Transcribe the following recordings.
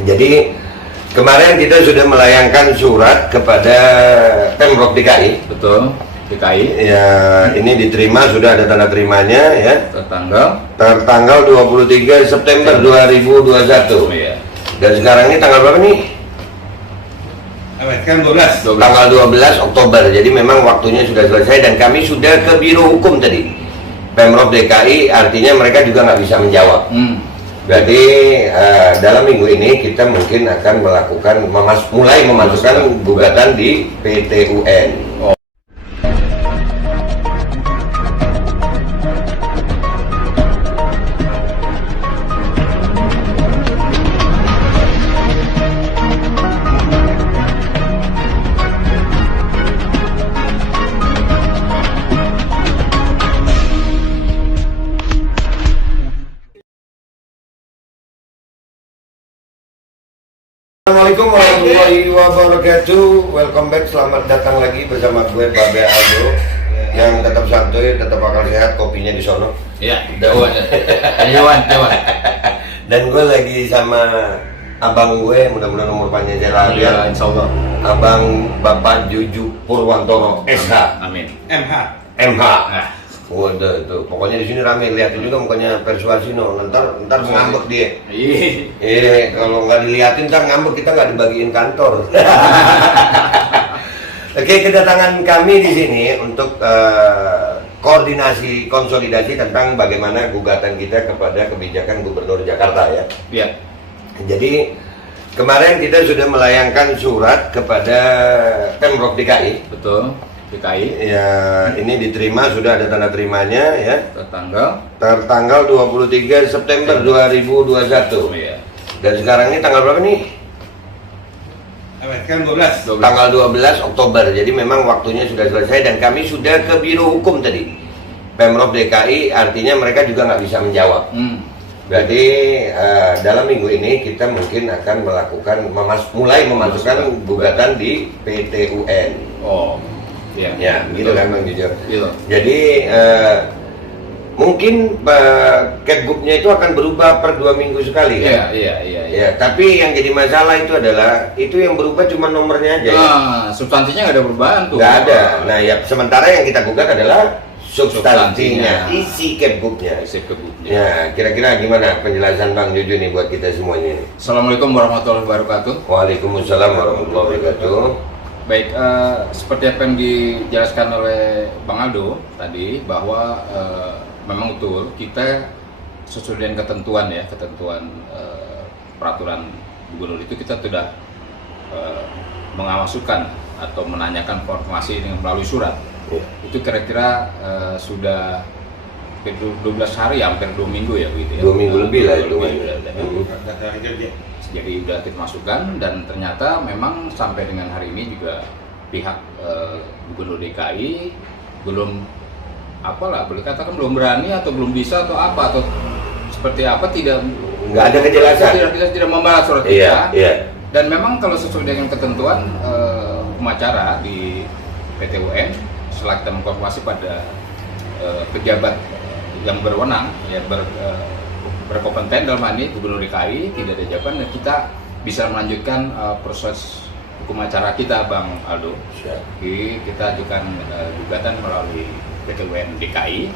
Jadi kemarin kita sudah melayangkan surat kepada Pemprov DKI. Betul, DKI. Ya, ini diterima, sudah ada tanda terimanya ya. Tertanggal 23 September 2021. Iya. Dan sekarang ini tanggal berapa nih? Kan 12. Tanggal 12 Oktober. Jadi memang waktunya sudah selesai dan kami sudah ke Biro Hukum tadi. Pemprov DKI, artinya mereka juga nggak bisa menjawab. Berarti dalam minggu ini kita mungkin akan melakukan mulai memasukkan gugatan di PT UN. Assalamualaikum warahmatullahi wabarakatuh. Welcome back, selamat datang lagi bersama gue Babe Aldo yang tetap santuy, tetap bakal sehat, kopinya di sono. Iya, Dewan. Dan gue lagi sama abang gue, mudah-mudahan umur panjang jalan Ya, insyaallah. Abang Bapak Juju Purwantoro SH. Amin. MH. Nah, Waduh, itu pokoknya di sini rame, lihatin juga mukanya Persuasi no. Ntar ngambek dia. iya. Kalau nggak dilihatin ntar ngambek, kita nggak dibagiin kantor. Oke, kedatangan kami di sini untuk koordinasi, konsolidasi tentang bagaimana gugatan kita kepada kebijakan Gubernur Jakarta ya. Iya. Jadi kemarin kita sudah melayangkan surat kepada Pemprov DKI. Betul, DKI. Ya, ini diterima, sudah ada tanda terimanya ya. Tertanggal 23 September 2021. Iya. Dan sekarang ini tanggal berapa nih? Kan 12. Tanggal 12 Oktober. Jadi memang waktunya sudah selesai dan kami sudah ke Biro Hukum tadi. Pemprov DKI, artinya mereka juga nggak bisa menjawab. Berarti dalam minggu ini kita mungkin akan melakukan mulai memasukkan gugatan di PT UN. Oh. Iya. Ya, gitu kan Bang Jujur. Iya. Jadi mungkin Kepgubnya itu akan berubah per 2 minggu sekali kan? Iya. Ya, tapi yang jadi masalah itu adalah itu yang berubah cuma nomornya aja. Ya? Substansinya nggak ada perubahan tuh. Nggak ada. Nah, ya sementara yang kita gugat adalah substansinya, Substansinya. isi Kepgubnya. Kepgubnya. Ya, kira-kira gimana penjelasan Bang Juju nih buat kita semuanya ini? Assalamualaikum warahmatullahi wabarakatuh. Waalaikumsalam warahmatullahi wabarakatuh. Baik, seperti apa yang dijelaskan oleh Bang Aldo tadi bahwa memang betul kita sesuai dengan ketentuan peraturan gubernur itu kita sudah mengawasukan atau menanyakan konfirmasi dengan melalui surat. Itu kira-kira sudah 12 hari, hampir 2 minggu ya begitu ya. 2 minggu lebih lah itu. Jadi udah kita masukkan dan ternyata memang sampai dengan hari ini juga pihak Gubernur DKI belum boleh katakan belum berani atau belum bisa atau apa atau seperti apa, nggak ada kejelasan. Tidak membalas surat kita. Iya. Dan memang kalau sesuai dengan ketentuan hukum acara di PT UN, setelah kita mengkonfirmasi pada pejabat yang berwenang ya berkompeten dalam hal ini Gubernur DKI, tidak ada jawaban dan kita bisa melanjutkan proses hukum acara kita Bang Aldo. Jadi kita ajukan gugatan melalui PT UN DKI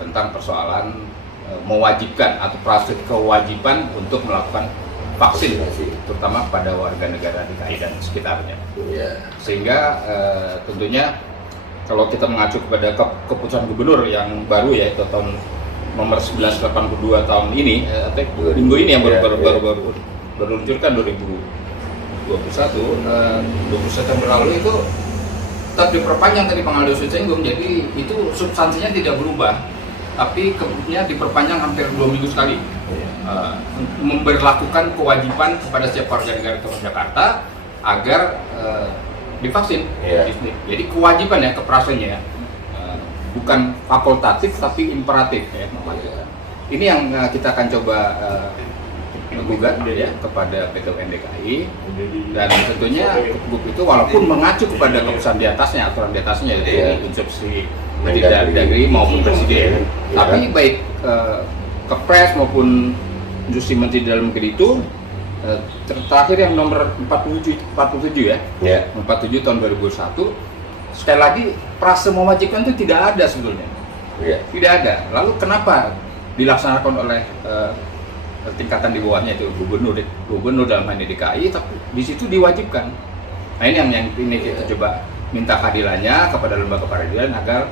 tentang persoalan mewajibkan atau proses kewajiban untuk melakukan vaksin terutama pada warga negara DKI dan sekitarnya. Sehingga tentunya kalau kita mengacu kepada keputusan gubernur yang baru yaitu tahun nomor 1982 tahun ini, minggu ini yang baru diluncurkan 2021 September lalu itu tetap diperpanjang tadi Bang Aldo singgung, jadi itu substansinya tidak berubah, tapi kemudian diperpanjang hampir 2 minggu sekali. Memberlakukan kewajiban kepada setiap warga negara Jakarta agar divaksin. Jadi kewajiban ya, keprasanya ya. Bukan fakultatif tapi imperatif ya. Ini yang kita akan coba menggugat ya kepada PT UN DKI, dan tentunya Kepgub itu walaupun mengacu kepada keputusan di atasnya, aturan di atasnya yaitu instruksi Mendagri maupun Presiden, tapi baik Kepres maupun instruksi Menteri Dalam Negeri itu Terakhir yang nomor 47 ya. Ya. 47 tahun 2001. Sekali lagi prase mewajibkan itu tidak ada sebetulnya. Ya. Tidak ada. Lalu kenapa dilaksanakan oleh tingkatan di bawahnya itu gubernur dalam hal ini DKI, tapi di situ diwajibkan. Nah ini yang ini kita coba minta keadilannya kepada lembaga peradilan agar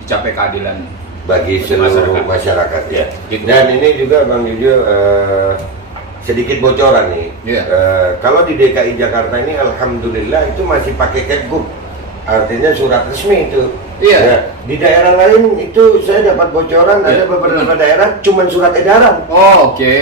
dicapai keadilan Bagi seluruh masyarakat ya. Gitu. Dan ini juga Bang Jojo sedikit bocoran nih. Iya. Kalau di DKI Jakarta ini alhamdulillah itu masih pakai Kepgub. Artinya surat resmi itu. Iya. Ya, di daerah lain itu saya dapat bocoran ada beberapa daerah cuman surat edaran. Oh, oke.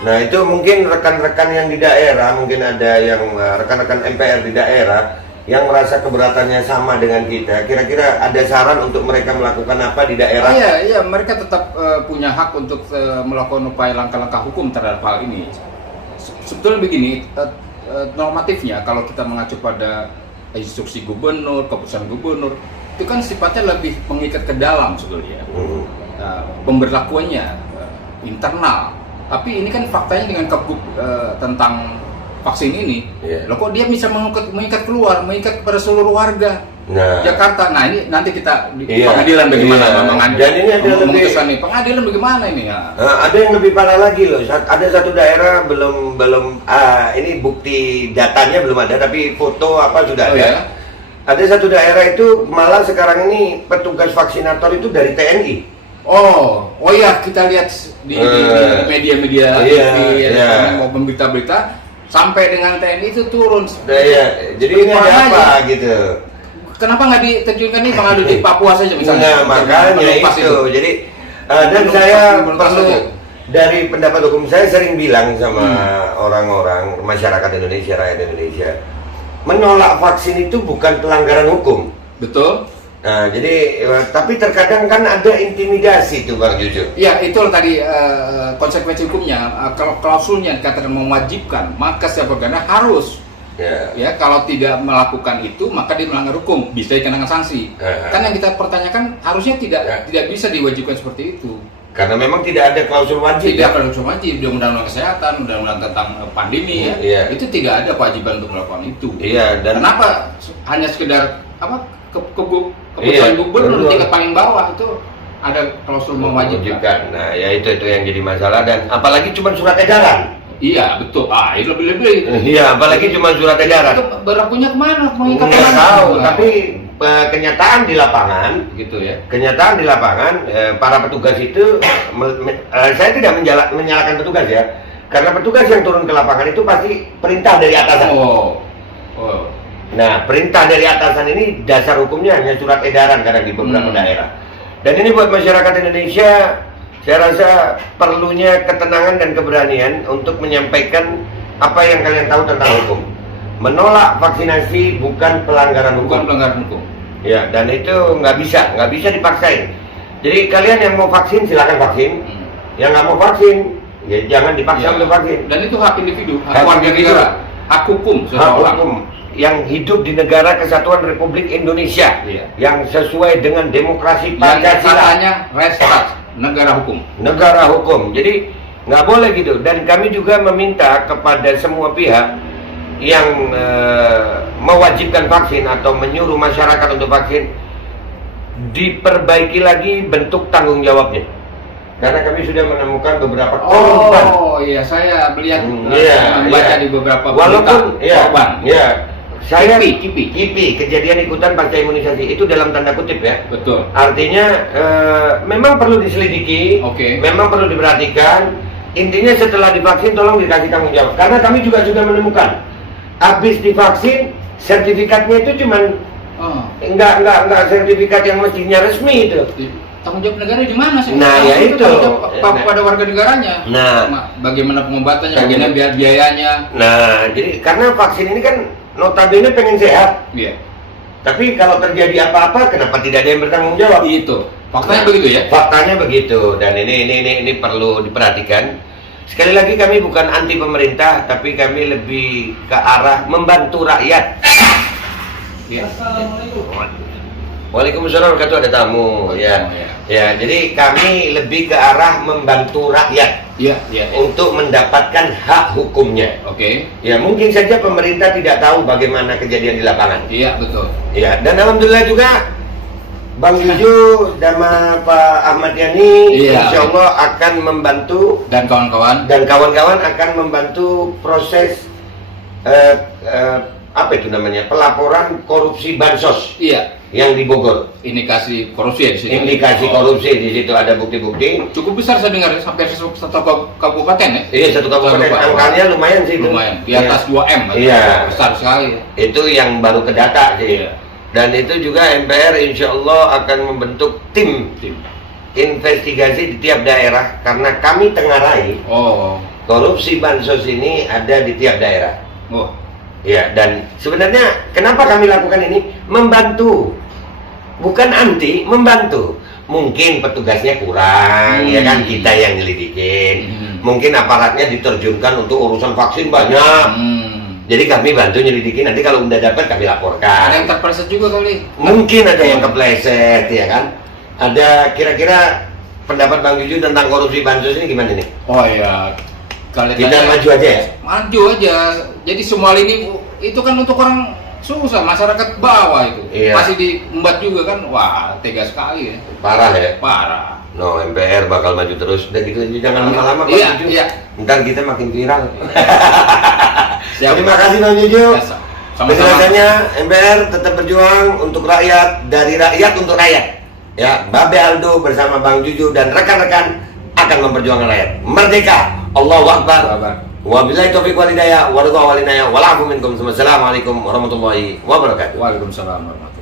Nah itu mungkin rekan-rekan yang di daerah, mungkin ada yang rekan-rekan MPR di daerah yang merasa keberatannya sama dengan kita. Kira-kira ada saran untuk mereka melakukan apa di daerah? Iya, mereka tetap punya hak untuk melakukan upaya langkah-langkah hukum terhadap hal ini. Sebetulnya begini, normatifnya kalau kita mengacu pada instruksi gubernur, keputusan gubernur, itu kan sifatnya lebih mengikat ke dalam sebetulnya. Pemberlakuannya internal. Tapi ini kan faktanya dengan Kepgub tentang vaksin ini, loh kok dia bisa mengikat keluar, mengikat kepada seluruh warga Jakarta. Nah ini nanti kita di pengadilan bagaimana dan ini ada memutuskan nih pengadilan bagaimana ini ya. Ada yang lebih parah lagi loh. Ada satu daerah belum ini bukti datanya belum ada, tapi foto apa sudah ada. Ya? Ada satu daerah itu malah sekarang ini petugas vaksinator itu dari TNI. Oh iya, kita lihat di media-media maupun berita-berita sampai dengan TNI itu turun. Jadi ini ada apa gitu? Kenapa nggak diterjunkan nih Bang Aldo di Papua saja misalnya? Nah, makanya itu. Jadi dan saya perlu dari pendapat hukum saya sering bilang sama orang-orang masyarakat Indonesia, rakyat Indonesia, menolak vaksin itu bukan pelanggaran hukum. Betul. Nah, jadi tapi terkadang kan ada intimidasi tuh Bang Jojo. Ya, itu tadi konsekuensi hukumnya. Kalau klausulnya dikatakan mewajibkan, maka setiap organda harus. Ya, kalau tidak melakukan itu, maka dia melanggar hukum, bisa dikenakan sanksi. Kan yang kita pertanyakan harusnya tidak bisa diwajibkan seperti itu. Karena memang tidak ada klausul wajib. Tidak ada klausul wajib di Undang-Undang Kesehatan, Undang-Undang tentang pandemi itu tidak ada kewajiban untuk melakukan itu. Dan kenapa hanya sekedar keputusan gubernur tingkat paling bawah itu ada klausul mewajibkan. Nah, ya itu yang jadi masalah, dan apalagi cuma surat edaran. Iya, betul. Itu lebih-lebih. Iya, apalagi cuma surat edaran. Itu berlakunya kemana? Nggak tahu, tapi kenyataan di lapangan, gitu ya. Kenyataan di lapangan, para petugas itu, saya tidak menyalahkan petugas ya, karena petugas yang turun ke lapangan itu pasti perintah dari atasan. Nah, perintah dari atasan ini dasar hukumnya hanya surat edaran kadang di beberapa daerah. Dan ini buat masyarakat Indonesia, saya rasa perlunya ketenangan dan keberanian untuk menyampaikan apa yang kalian tahu tentang hukum. Menolak vaksinasi bukan pelanggaran hukum. Bukan pelanggaran hukum. Ya, dan itu nggak bisa dipaksain. Jadi kalian yang mau vaksin silakan vaksin, yang nggak mau vaksin ya jangan dipaksa untuk vaksin. Dan itu hak individu, hak warga negara, hak hukum seseorang. Hukum yang hidup di negara kesatuan Republik Indonesia, yang sesuai dengan demokrasi Pancasila. Katanya restart negara hukum. Negara hukum. Jadi nggak boleh gitu. Dan kami juga meminta kepada semua pihak yang mewajibkan vaksin atau menyuruh masyarakat untuk vaksin, diperbaiki lagi bentuk tanggung jawabnya. Karena kami sudah menemukan beberapa korban. Oh iya, saya melihat membaca di beberapa walaupun korban. Saya KIPI, kejadian ikutan pasca imunisasi, itu dalam tanda kutip ya. Betul. Artinya memang perlu diselidiki, memang perlu diperhatikan. Intinya setelah divaksin tolong dikasih tanggung jawab. Karena kami juga sudah menemukan, habis divaksin sertifikatnya itu cuman enggak sertifikat yang mestinya resmi itu. Tanggung jawab negara di mana sih? Nah, ya itu. Pada warga negaranya. Nah, bagaimana pengobatannya, bagaimana biayanya. Nah, jadi karena vaksin ini kan notabene pengen sehat. Iya. Tapi kalau terjadi apa-apa, kenapa tidak ada yang bertanggung jawab? Itu. Faktanya begitu ya? Faktanya begitu, dan ini perlu diperhatikan. Sekali lagi kami bukan anti pemerintah, tapi kami lebih ke arah membantu rakyat. Assalamualaikum. Waalaikumsalam, ada tamu. Ya, jadi kami lebih ke arah membantu rakyat. Iya, iya. untuk mendapatkan hak hukumnya. Oke. Ya mungkin saja pemerintah tidak tahu bagaimana kejadian di lapangan. Iya, betul. Ya, dan alhamdulillah juga Bang Juju sama Pak Ahmad Yani Iya. insya Allah akan membantu Dan kawan-kawan akan membantu proses apa itu namanya, pelaporan korupsi bansos iya, yang di Bogor. indikasi korupsi ya di situ. Indikasi korupsi di situ ada bukti-bukti. Cukup besar saya dengar, sampai satu kabupaten ya. Iya, satu kabupaten, angkanya lumayan sih itu. Lumayan, di atas 2M. Iya. Besar sekali. Itu yang baru kedata sih. Iya. Dan itu juga MPR insya Allah akan membentuk tim investigasi di tiap daerah, karena kami tengarai Oh. korupsi bansos ini ada di tiap daerah. Oh. Ya, dan sebenarnya kenapa kami lakukan ini? Membantu, bukan anti, membantu. Mungkin petugasnya kurang, ya kan, kita yang nyelidikin. Mungkin aparatnya diterjunkan untuk urusan vaksin banyak. Jadi kami bantu nyelidikin, nanti kalau udah dapat kami laporkan. Ada yang terpleset juga kali. Mungkin ada yang kepleset, ya kan. Ada kira-kira pendapat Bang Juju tentang korupsi bansos ini gimana nih? Oh iya. Kita maju aja ya? Maju aja. Jadi semua ini itu kan untuk orang susah, masyarakat bawah itu. Iya. Masih diembat juga kan. Wah, tega sekali ya. Parah ya? Parah. No, MPR bakal maju terus. Udah gitu aja, jangan lama-lama Bang Iya, Juju. iya. Ntar kita makin viral. Siap. Terima kasih Bang Juju. Sama-sama. Penjelasannya, MPR tetap berjuang untuk rakyat, dari rakyat untuk rakyat. Ya, Babe Aldo bersama Bang Juju dan rekan-rekan akan memperjuangkan rakyat. Merdeka! Allahu Akbar. Wabillahi taufiq wal hidayah, wa ridha wal inayah, wal afu minkum. Assalamualaikum warahmatullahi wabarakatuh. Waalaikumsalam warahmatullahi wabarakatuh.